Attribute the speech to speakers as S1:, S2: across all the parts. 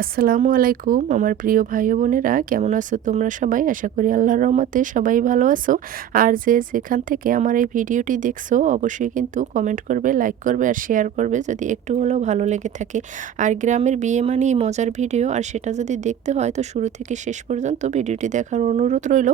S1: আসসালামু আলাইকুম, আমার প্রিয় ভাই বোনেরা, কেমন আছো তোমরা সবাই? আশা করি আল্লাহর রহমতে সবাই ভালো আছো। আর যে যেখান থেকে আমার এই ভিডিওটি দেখছ, অবশ্যই কিন্তু কমেন্ট করবে লাইক করবে আর শেয়ার করবে যদি একটু হলেও ভালো লেগে থাকে। আর গ্রামের বিয়ে মানেই মজার ভিডিও, আর সেটা যদি দেখতে হয় তো শুরু থেকে শেষ পর্যন্ত ভিডিওটি দেখার অনুরোধ রইল।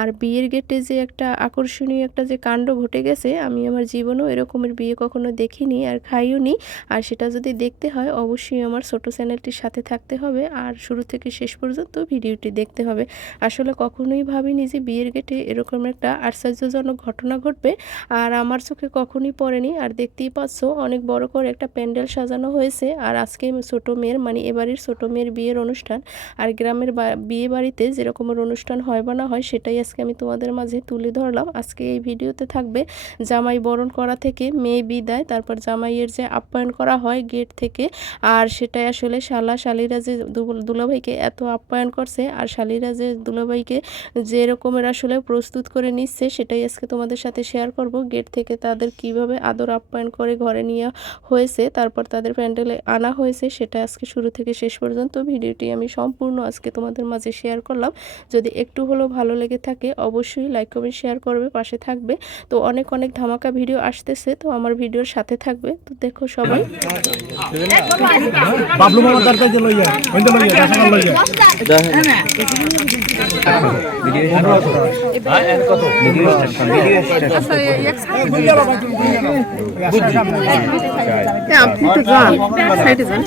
S1: আর বিয়ের গেটে যে একটা আকর্ষণীয় একটা যে কাণ্ড ঘটে গেছে, আমি আমার জীবনেও এরকমের বিয়ে কখনো দেখিনি আর খাইও নি আর সেটা যদি দেখতে হয়, অবশ্যই আমার ছোট চ্যানেলটির সাথে থাকতে হবে আর শুরু থেকে শেষ পর্যন্ত ভিডিওটি দেখতে হবে। আসলে কখনোই ভাবিনি যে বিয়ের গেটে এরকম একটা আশ্চর্যজনক ঘটনা ঘটবে আর আমার চোখে কখনোই পড়েনি। আর দেখতেই পাচ্ছ অনেক বড় করে একটা প্যান্ডেল সাজানো হয়েছে আর আজকে ছোট মেয়ের মানে এবারের ছোট মেয়ের বিয়ের অনুষ্ঠান আর গ্রামের বিয়ে বাড়িতে যেরকমের অনুষ্ঠান হয় বা না হয় সেটাই আজকে আমি তোমাদের মাঝে তুলে ধরলাম। আজকে এই ভিডিওতে থাকবে জামাই বরণ করা থেকে মেয়ে বিদায়, তারপর জামাইয়ের যে আপ্যায়ন করা হয় গেট থেকে আর সেটাই আসলে শালা শালিরা যে দু- দুলাভাইকে এত আপ্যায়ন করছে আর শালিরা যে দুলাভাইকে যে রকমের আসলে প্রস্তুত করে নিচ্ছে, সেটাই আজকে তোমাদের সাথে শেয়ার করব। গেট থেকে তাদের কীভাবে আদর আপ্যায়ন করে ঘরে নিয়ে হয়েছে, তারপর তাদের প্যান্ডেলে আনা হয়েছে, সেটা আজকে শুরু থেকে শেষ পর্যন্ত ভিডিওটি আমি সম্পূর্ণ আজকে তোমাদের মাঝে শেয়ার করলাম। যদি একটু হলেও ভালো লেগে থাকে, অবশ্যই লাইক কমেন্ট শেয়ার করবে, পাশে থাকবে। তো অনেক অনেক ধামাকা ভিডিও আসতেছে, তো আমার ভিডিওর সাথে থাকবে। তো দেখো সবাই।
S2: আপনি তো যান সাইডে যান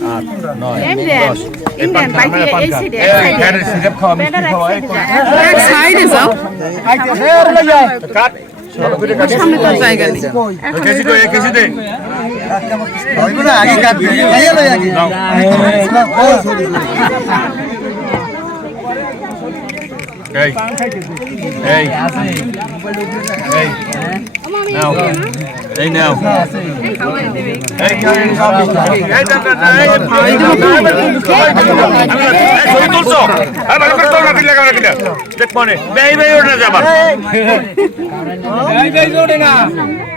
S2: যাও সামনে তো জায়গা নেই।
S3: এই এই এই নাও এই নাও এই খাবেন খাবেন এই দাদা এই ছবি তুলছো এই ভালো করে তোমরা দিলে কেমন কিনা দেখ মনে বেই বেই ওঠে যাবা তুমি খাও
S2: খাওয়াই দিতে হবে
S3: এই উড়া এই খাওয়ানো উঠে
S4: ছবি তুলে
S2: মিষ্টি তো সবই খাইছি সামনে যাই ভাইয়া আমরা তো ওই আমরা কি খাওয়াই ভাইয়া লাগে তো
S3: এই এই কাটো
S2: না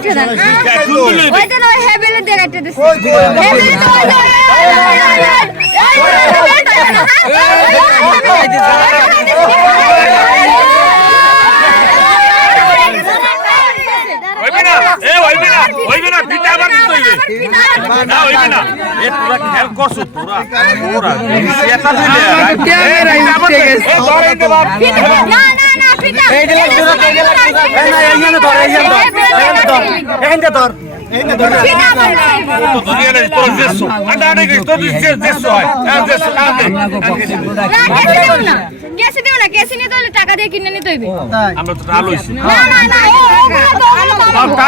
S2: বলবে না
S4: বলে
S2: কেটে কেটে দেছে কেনা কাটছে
S3: এখন
S2: না হইবে না হইবে না এটা আবার গিফট দেন ওই তো দিয়ে কেটে দেছে হেবেলে তো ওই
S3: হইবে না এ হইবে না হইবে না পিতা আবার দিতে হইবে না হইবে না এ তোরা খেয়াল হয় হ্যাঁ
S2: টাকা দিয়ে কিনে নিতে হইবে
S3: আমরা তো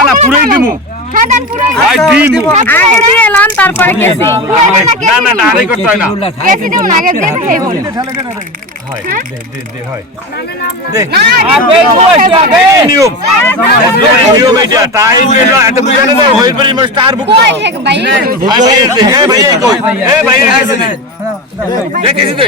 S2: না
S3: পুরাই
S2: হ্যাঁ দেন দিয়ে এলাম তারপরে কেসে
S3: না না না আরে করতে হয় না
S2: কেসে দেব না আগে দিয়ে খাই বলে
S3: হয় দে দে দে হয়
S2: না
S3: এই নিয়ম এই নিয়ম এটা তাই বলে এত বুঝা না হই পরি মাস স্টার বুক
S2: কই থেকে ভাই
S3: ভাই ভাই এ ভাই এই কই এ ভাই এই কেসে দে দে কেসে দে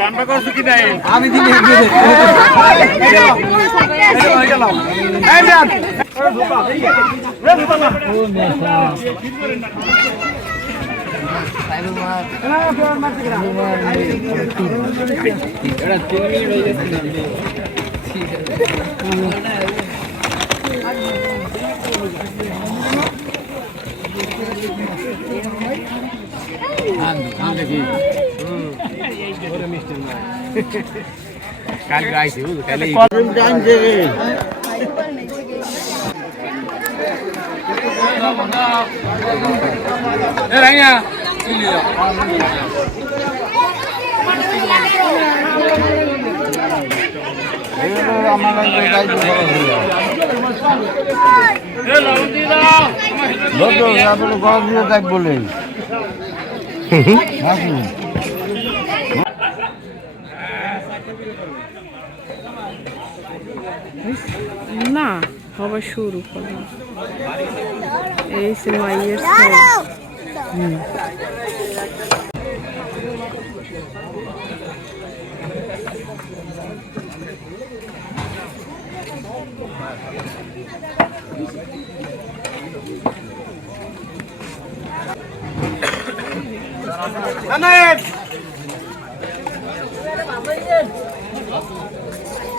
S3: কান্না করছ কি নাই? আমি দিকে দেখি। কালকে আইছি কালকে রাঙা বলেন।
S5: না হবে শুরু করলাম। এই সে মাইয়ের ছেলে।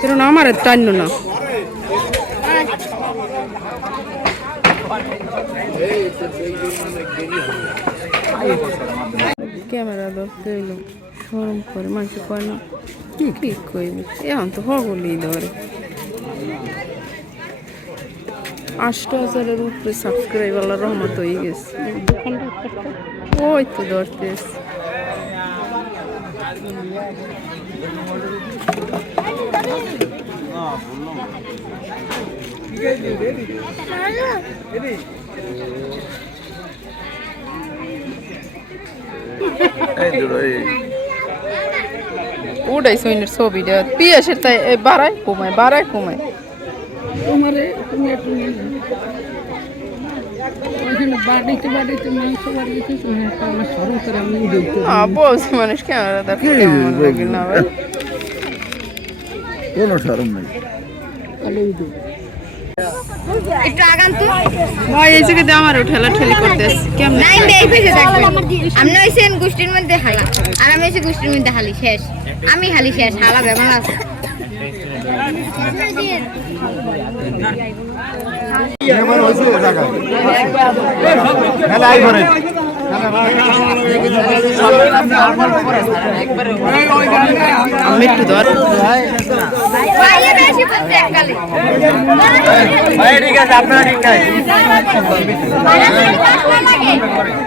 S5: কারণ আমার টান্য না। ক্যামেরা ধরতে এলো সরম করে মানুষ কয় না কি কি কইবি? এখন তো হগলই ধরে। আষ্ট হাজারের উপরে সাবস্ক্রাইব আল্লাহ রহমত হয়ে গেছে। ওই তো ধরতে এসছে। ওটাই সৈন্যের ছবিটা পিয়াসের তাই এ বাড়ায় কমায় বাড়ায় কমায়। হ্যাঁ মানুষ ক্যামেরা দেখে কেমন লাগে না ভাই?
S4: কোনো সরম নেই।
S2: একটু আগান তো।
S5: ভাই এই জায়গাতে আমার ঠেলা ঠেলি কেমন
S2: এই হইছেন গোষ্ঠীর মধ্যে হালা। আর আমি হইছি গোষ্ঠীর মধ্যে হালি শেষ। আমি হালি শেষ হালা আছে।
S5: আমি
S2: এককালে
S3: ঠিক আছে আপনারা ঠিক নাই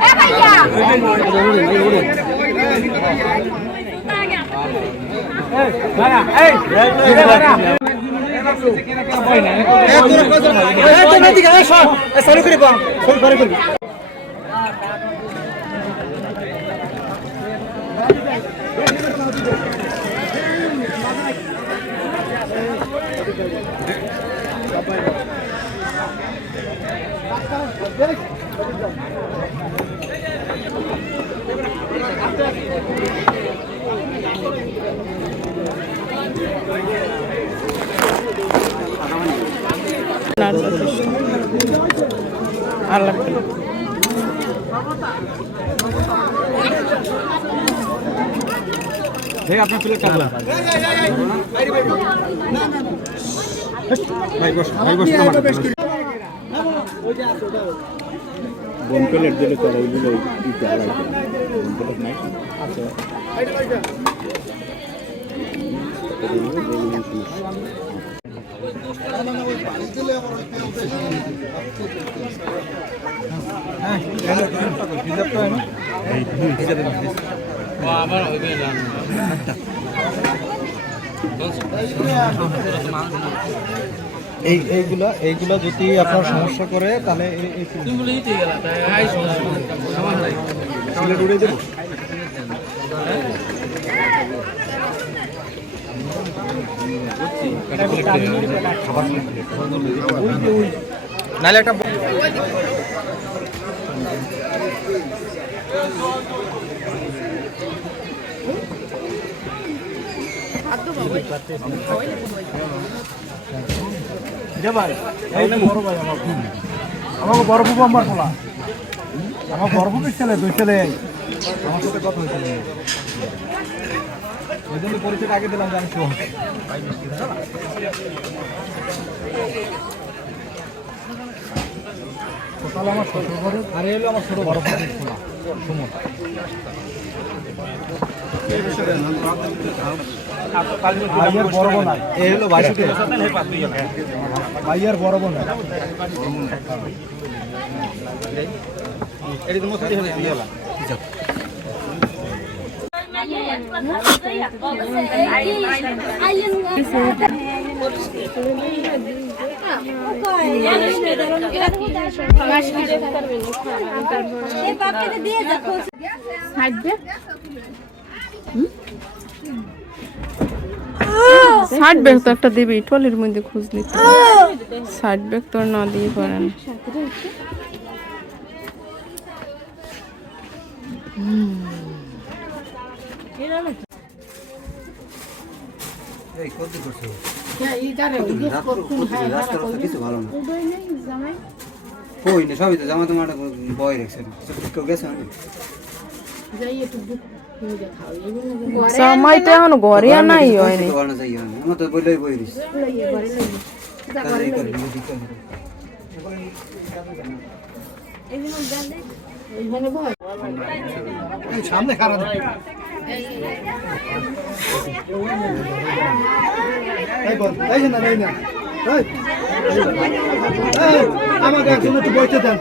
S2: এ ভাইয়া
S5: আর যথেষ্ট
S4: আপনার প্লেট কাটলাম ভাই বস ভাই বস বোন প্লেট দিলে তো ওইগুলো নাই আচ্ছা।
S6: এই এইগুলা এইগুলা যদি আপনার সমস্যা করে তাহলে এই উড়িয়ে দেবো? নাহলে একটা
S4: আমাকে বুবু আমার খোলা আমার বুবুর ছেলে, দুই ছেলে। আমার সাথে কথা হয়েছিল ওই জন্য পরিচয় আগে দিলাম যে আমি শুভ তাহলে আমার শ্বশুর ঘরে আর এলো আমার ছোট বড় ভাই সুমন। ভাইয়ের বড় বোন
S6: হলো বাসুকে।
S4: ভাইয়ের বড় বোন
S6: এটি তো মস্তি হলে এলাম
S5: ব্যাগ তো একটা দেবে টলের মধ্যে খোঁজ নিতে সাইড ব্যাগ তো না দিয়ে পারে
S6: কই না সবই তো জামা তোমার বয় রাখছেন কেউ গেছে না
S5: জামাই তো এখন ঘরে নাই হয়নি।
S6: আমার তো বইলেই বই করবি।
S4: সামনে খারাপ। আমাকে একটু বইতে দেন।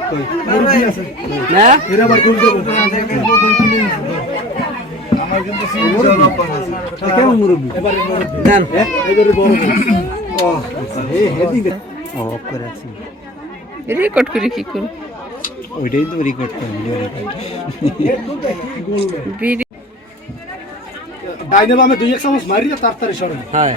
S4: এরা আবার দেবো? আমার কিন্তু
S6: কেমন মুরব্বী। দেন।
S4: এবারে বড়।
S6: ও এই অফ করে আছি।
S5: রেকর্ড করে কি করব?
S6: ওইটাই তো রেকর্ড করে ভিডিও রেকর্ড
S4: ডাইনে বামে দুই এক চামচ মারিয়া তাড়াতাড়ি সরেন।
S6: হ্যাঁ।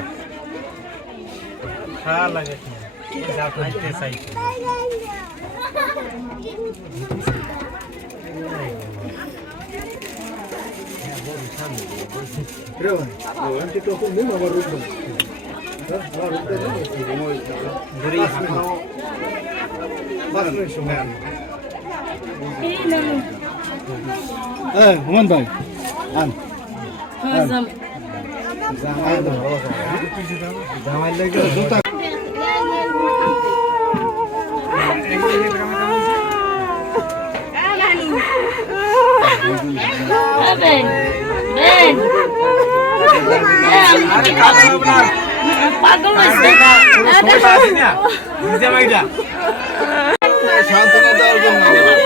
S4: রে ভাই আন্টি তো কোন নিম আবার রুট হ্যাঁ হুমান ভাই আন। জামাই লাগে জুতা সান্ত্বনা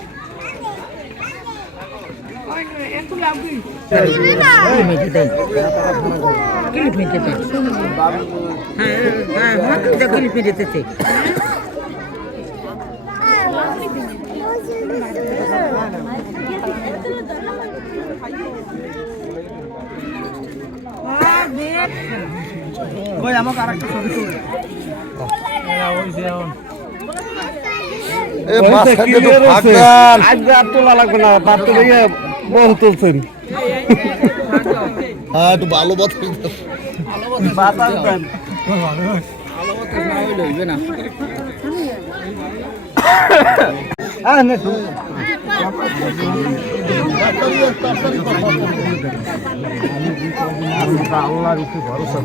S4: আমাকে আরেকটা ছবি তুলে আজকে আর তোলা লাগবে না তার তো দেখে বহু তুলছেন হ্যাঁ একটু ভালো বাতাস দেন হ্যাঁ নে আল্লাহর উপরে ভরসা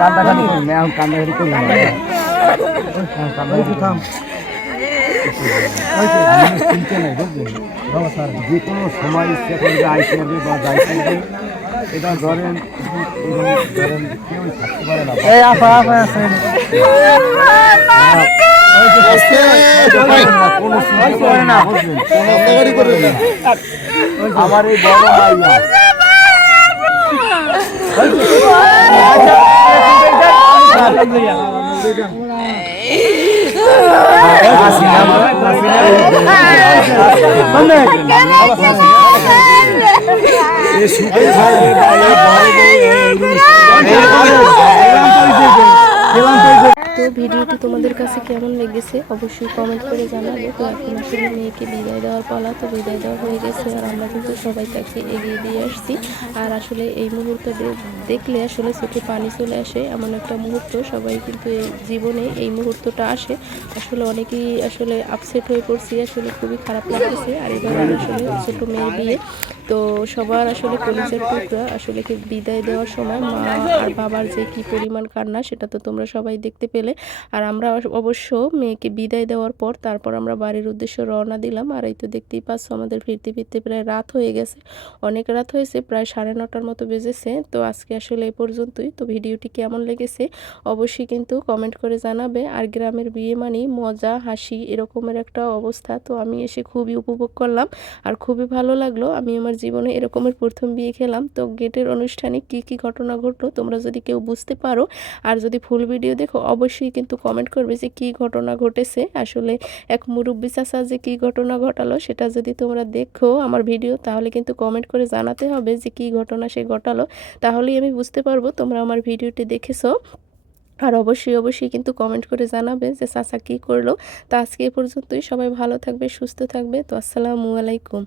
S4: কান্দাকাটি করি না এখন কান্দাকাটি করি না থাম চিনতে নাই বুঝলেন বাবা স্যার যে কোনো সময় ইচ্ছা করবে আইসে হবে বা যাইতে হবে এটা ধরেন ধরেন কেউ থাকতে পারে না এই আপা আপা আছেন আমার এই বড় ভাইয়া
S5: এই
S4: Come
S1: on. ভিডিওটি তোমাদের কাছে কেমন লেগেছে অবশ্যই কমেন্ট করে জানাবে। তো এখন আসলে মেয়েকে বিদায় দেওয়ার পালা তো বিদায় দেওয়া হয়ে গেছে আর আমরা কিন্তু সবাই তাকে এগিয়ে দিয়ে আসছি। আর আসলে এই মুহূর্তে দেখলে আসলে চোখে পানি চলে আসে, এমন একটা মুহূর্ত। সবাই কিন্তু এই জীবনে এই মুহূর্তটা আসে। আসলে অনেকেই আসলে আপসেট হয়ে পড়ছি, আসলে খুবই খারাপ লাগতেছে। আর এবার আসলে ছোটো মেয়ের বিয়ে। তো সবার আসলে কলিজার টুকরা, আসলে বিদায় দেওয়ার সময় মা আর বাবার যে কি পরিমাণ কান্না, সেটা তো তোমরা সবাই দেখতে পেলে। আর আমরা অবশ্য মেয়েকে বিদায় দেওয়ার পর তারপর আমরা বাড়ির উদ্দেশ্যে রওনা দিলাম। আর এই তো দেখতেই পাচ্ছ, আমাদের ফিরতে ফিরতে প্রায় রাত হয়ে গেছে। অনেক রাত হয়েছে, প্রায় সাড়ে নটার মতো বেজেছে। তো আজকে আসলে এই পর্যন্তই। তো ভিডিওটি কেমন লেগেছে অবশ্যই কিন্তু কমেন্ট করে জানাবে। আর গ্রামের বিয়ে মানেই মজা, হাসি এরকমের একটা অবস্থা। তো আমি এসে খুবই উপভোগ করলাম আর খুবই ভালো লাগল। আমি আমার জীবনে এরকমের প্রথম বিয়ে খেলাম। তো গেটের অনুষ্ঠানে কি কি ঘটনা ঘটলো তোমরা যদি কেউ বুঝতে পারো। আর যদি ফুল ভিডিও দেখো, অবশ্যই কিন্তু কমেন্ট করবে যে কি ঘটনা ঘটেছে। আসলে এক মুরব্বী চাচা যে কি ঘটনা ঘটালো সেটা যদি তোমরা দেখো আমার ভিডিও তাহলে কিন্তু কমেন্ট করে জানাতে হবে যে কি ঘটনা সে ঘটালো। তাহলেই আমি বুঝতে পারব তোমরা আমার ভিডিওটি দেখেছ। আর অবশ্যই অবশ্যই কিন্তু কমেন্ট করে জানাবে যে চাচা কী করল। তা আজকে এ পর্যন্তই। সবাই ভালো থাকবে, সুস্থ থাকবে। তো আসসালামু আলাইকুম।